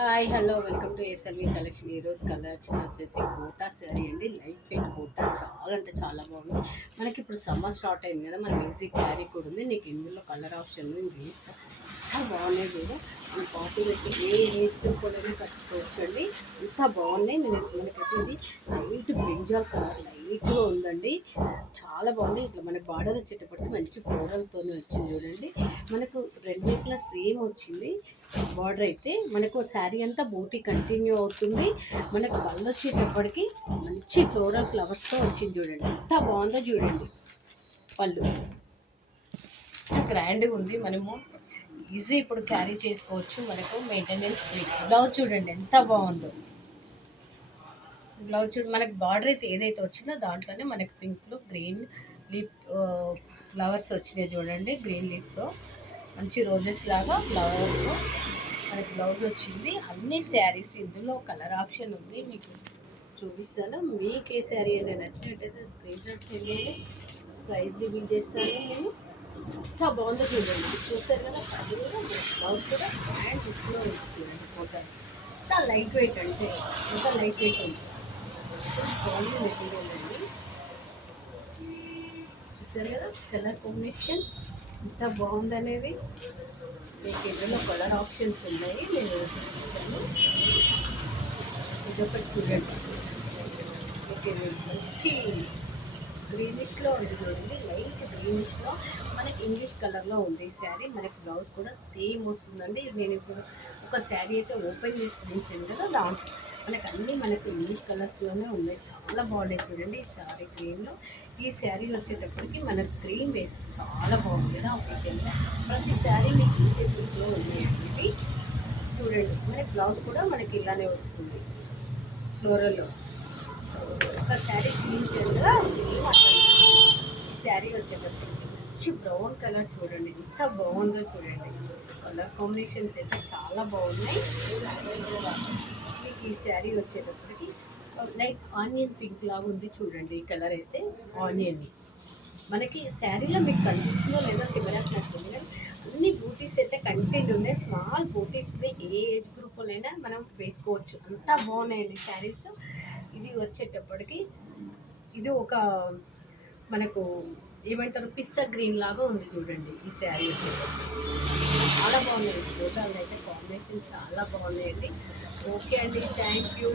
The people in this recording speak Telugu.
Hi hello welcome to SLV collection. ఈరోజు కలెక్షన్ వచ్చేసి కోటా శారీ అండి. లైట్ వెయిట్ కోటా చాలా అంటే చాలా బాగుంది. మనకి ఇప్పుడు సమ్మర్ స్టార్ట్ అయింది కదా, మనం ఈజీ క్యారీ కూడా ఉంది. నీకు ఇందులో కలర్ ఆప్షన్ ఉంది. గ్రీస్ చాలా బాగున్నాయి కూడా. మన పార్టీ పెట్టి ఏ ఏజ్ కూడా కట్టుకోవచ్చు అండి. ఇంత బాగున్నాయి. మనకైతే ఇది లైట్ బ్రింజాల్ కలర్ లైట్గా ఉందండి. చాలా బాగుంది. ఇట్లా మనకి బార్డర్ వచ్చేటప్పటికి మంచి ఫ్లోరల్తో వచ్చింది చూడండి. మనకు రెండు వైపులా సేమ్ వచ్చింది బార్డర్. అయితే మనకు శారీ అంతా బూటీ కంటిన్యూ అవుతుంది. మనకు పళ్ళు వచ్చేటప్పటికి మంచి ఫ్లోరల్ ఫ్లవర్స్తో వచ్చింది చూడండి. ఎంత బాగుందో చూడండి. పళ్ళు గ్రాండ్గా ఉంది. మనము ఈజీ ఇప్పుడు క్యారీ చేసుకోవచ్చు. మనకు మెయింటెనెన్స్ ఫ్రీ. బ్లౌజ్ చూడండి ఎంత బాగుందో. బ్లౌజ్ చూడండి. మనకి బార్డర్ అయితే ఏదైతే వచ్చిందో దాంట్లోనే మనకి పింక్లో గ్రీన్ లీప్ ఫ్లవర్స్ వచ్చినాయి చూడండి. గ్రీన్ లీప్తో మంచి రోజెస్ లాగా ఫ్లవర్తో మనకి బ్లౌజ్ వచ్చింది. అన్ని శారీస్ ఇందులో కలర్ ఆప్షన్ ఉంది, మీకు చూపిస్తాను. మీకు ఏ శారీ అయినా నచ్చినట్టయితే స్క్రీన్ షాట్ చేయండి. ప్రైస్ రివీల్ చేస్తాను నేను. ఎంత బాగుందో చూడండి. చూసారు కదా, అది కూడా బ్లౌజ్ కూడా హ్యాండ్ బుక్లో చూడండి. ఫోటో ఎంత లైట్ వెయిట్ అంటే ఎంత లైట్ వెయిట్ ఉంటుంది. బాడీ మెటీరియల్ అండి. చూసారు కదా కలర్ కాంబినేషన్ ఎంత బాగుంది అనేది. మీకు ఇందులో కలర్ ఆప్షన్స్ ఉన్నాయి, నేను చూపిస్తాను. ఇదొకటి చూడండి. మీకు మంచి గ్రీనిష్లో ఉంది చూడండి. లైట్ గ్రీనిష్లో మనకి ఇంగ్లీష్ కలర్లో ఉంది ఈ శారీ. మనకి బ్లౌజ్ కూడా సేమ్ వస్తుందండి. నేను ఇప్పుడు ఒక శారీ అయితే ఓపెన్ చేసి చూపించాను కదా, దాంట్లో మనకు ఇంగ్లీష్ కలర్స్లోనే ఉన్నాయి. చాలా బాగున్నాయి చూడండి. ఈ శారీ గ్రీన్లో. ఈ శారీ వచ్చేటప్పటికి మనకు క్రీమ్ వేస్ చాలా బాగుంది కదా ఆఫీషియల్గా. ప్రతి శారీ మీకు ఈ సెట్లో ఉన్నాయండి. చూడండి, మనకి బ్లౌజ్ కూడా మనకి ఇలానే వస్తుంది ఫ్లోరల్లో. ఒక శారీ క్లీన్ చేయాలి కదా, సేమ్ అట్లా. ఈ శారీ వచ్చేటప్పటికి మంచి బ్రౌన్ కలర్ చూడండి ఎంత బాగుందో చూడండి. కలర్ కాంబినేషన్స్ అయితే చాలా బాగున్నాయి. మీకు ఈ శారీ వచ్చేటప్పటికి లైక్ ఆనియన్ పింక్ లాగా ఉంది చూడండి. ఈ కలర్ అయితే ఆనియన్. మనకి శారీలో మీకు కనిపిస్తుందో లేదో కెమెరా కనిపిస్తుంది కానీ అన్ని బూటీస్ అయితే కంటెంట్ ఉన్నాయి. స్మాల్ బూటీస్ని ఏ ఏజ్ గ్రూప్లోనైనా మనం వేసుకోవచ్చు. అంతా బాగున్నాయండి శారీస్. ఇది వచ్చేటప్పటికి ఇది ఒక మనకు ఏమంటారు పిస్సా గ్రీన్ లాగా ఉంది చూడండి. ఈ శారీ వచ్చేటప్పటికి చాలా బాగున్నాయి. ఫోటోలు అయితే కాంబినేషన్ చాలా బాగున్నాయండి. ఓకే అండి, థ్యాంక్ యూ.